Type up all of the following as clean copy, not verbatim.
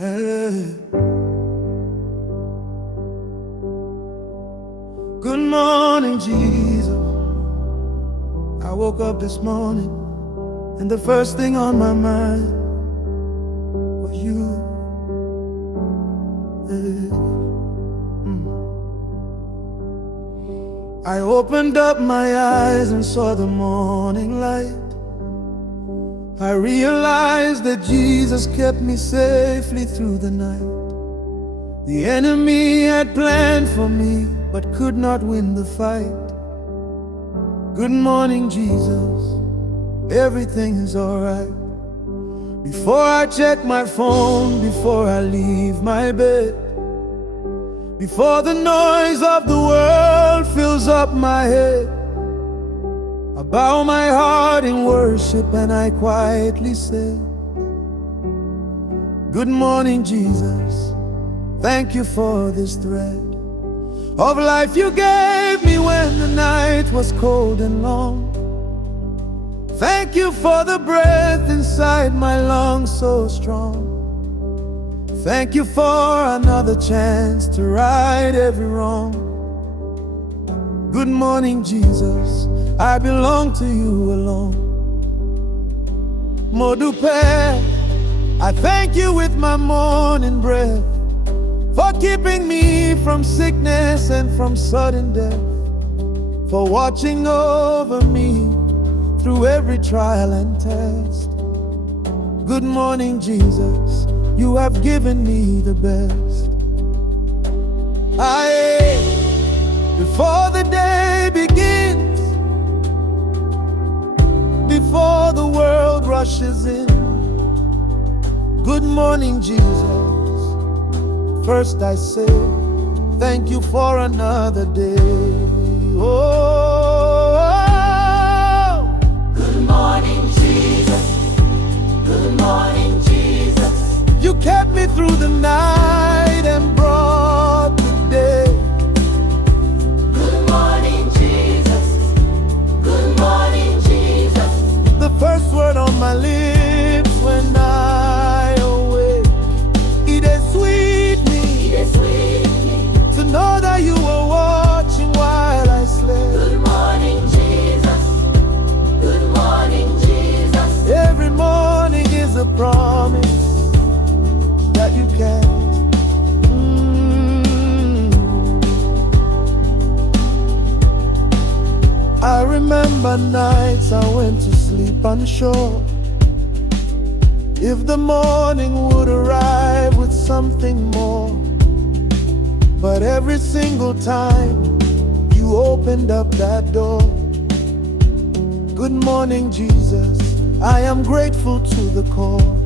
Hey. Good morning, Jesus. I woke up this morning and the first thing on my mind was you. Hey. I opened up my eyes and saw the morning light. I realized that Jesus kept me safely through the night. The enemy had planned for me, but could not win the fight. Good morning, Jesus, everything is alright. Before I check my phone, before I leave my bed, before the noise of the world fills up my head, I bow my heart in worship and I quietly say, good morning, Jesus, thank you for this thread of life you gave me when the night was cold and long. Thank you for the breath inside my lungs so strong. Thank you for another chance to right every wrong. Good morning, Jesus, I belong to you alone. Mo dúpẹ́, I thank you with my morning breath for keeping me from sickness and from sudden death, for watching over me through every trial and test. Good morning, Jesus, you have given me the best. Before the day begins, before the world rushes in, good morning, Jesus. First I say, thank you for another day. Oh, good morning, Jesus. Good morning, Jesus. You kept me through the night and brought the day. Good morning, Jesus. Good morning, Jesus. The first word on my lips when I awake, it is sweet me to know that you were watching while I slept. Good morning, Jesus. Good morning, Jesus. Every morning is a promise that you kept. I remember nights I went to sleep unsure if the morning would arrive with something more. But every single time you opened up that door. Good morning, Jesus, I am grateful to the core.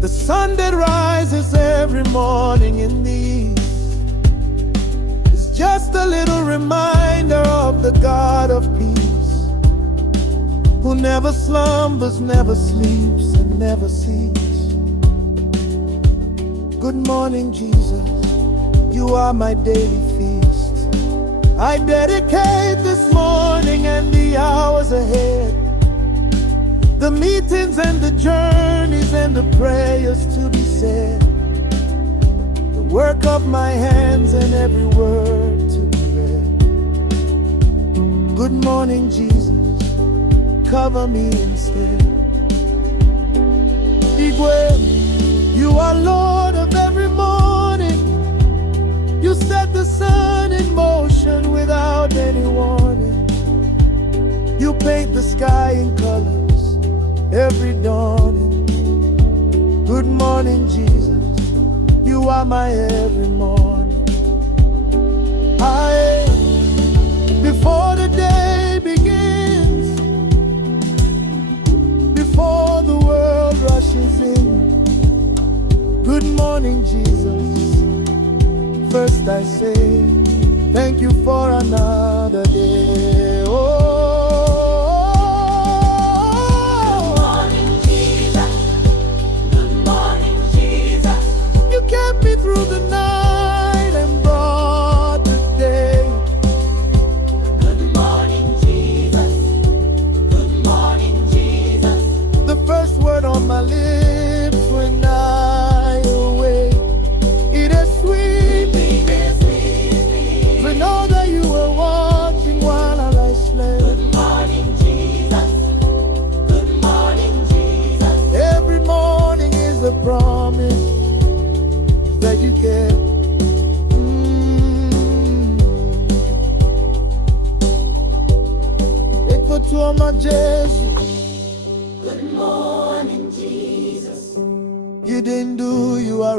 The sun that rises every morning in the east is just a little reminder of the God of peace, who never slumbers, never sleeps, and never ceases. Good morning, Jesus, you are my daily feast. I dedicate this morning and the hours ahead, the meetings and the journeys and the prayers to be said, the work of my hands and every word to be read. Good morning, Jesus, cover me instead. Igbo, you are Lord of every morning. You set the sun in motion without any warning. You paint the sky in colors every dawning. Good morning, Jesus, you are my every morning. Before the day begins, before the world rushes in, good morning, Jesus. First I say, thank you for another day. Good morning, Jesus. Good morning, Jesus. You kept me through the night and brought the day. Good morning, Jesus. Good morning, Jesus. The first word on my lips when I awake,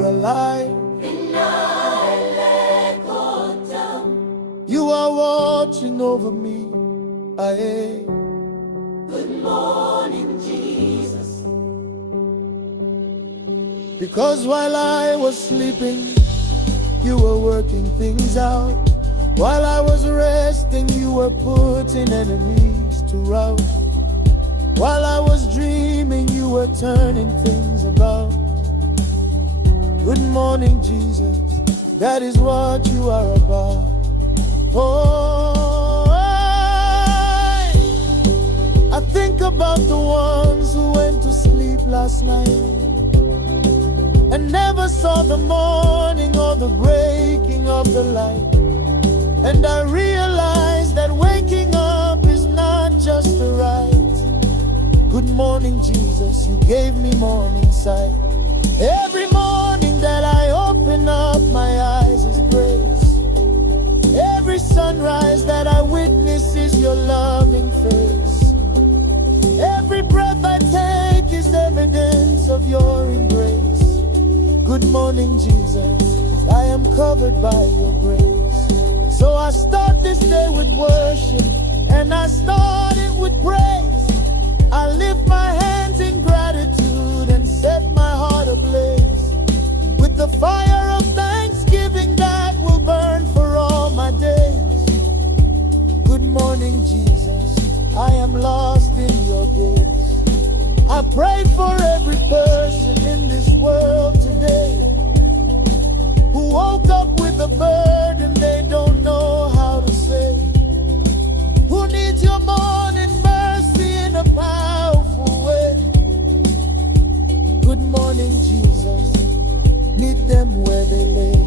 alive. You are watching over me. Aye. Good morning, Jesus. Because while I was sleeping, you were working things out. While I was resting, you were putting enemies to rout. While I was dreaming, you were turning things about. Good morning, Jesus. That is what you are about. Oh, I think about the ones who went to sleep last night and never saw the morning or the breaking of the light. And I realized that waking up is not just a right. Good morning, Jesus, you gave me morning sight. Every morning that I open up my eyes is grace. Every sunrise that I witness is your loving face. Every breath I take is evidence of your embrace. Good morning, Jesus, I am covered by your grace. So I start this day with worship, and I start it with praise. I lift my hands in gratitude and set my heart ablaze with the fire of thanksgiving that will burn for all my days. Good morning, Jesus, I am lost in your gaze. I pray for every person in this world today who woke up with a burden they don't know how to say, who needs your morning mercy in a powerful way. Good morning, Jesus, meet them where they lay.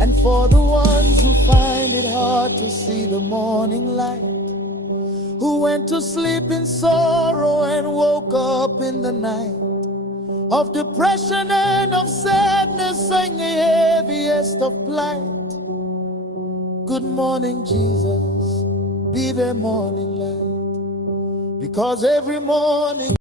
And for the ones who find it hard to see the morning light, who went to sleep in sorrow and woke up in the night of depression and of sadness and the heaviest of plight. Good morning, Jesus, be their morning light. Because every morning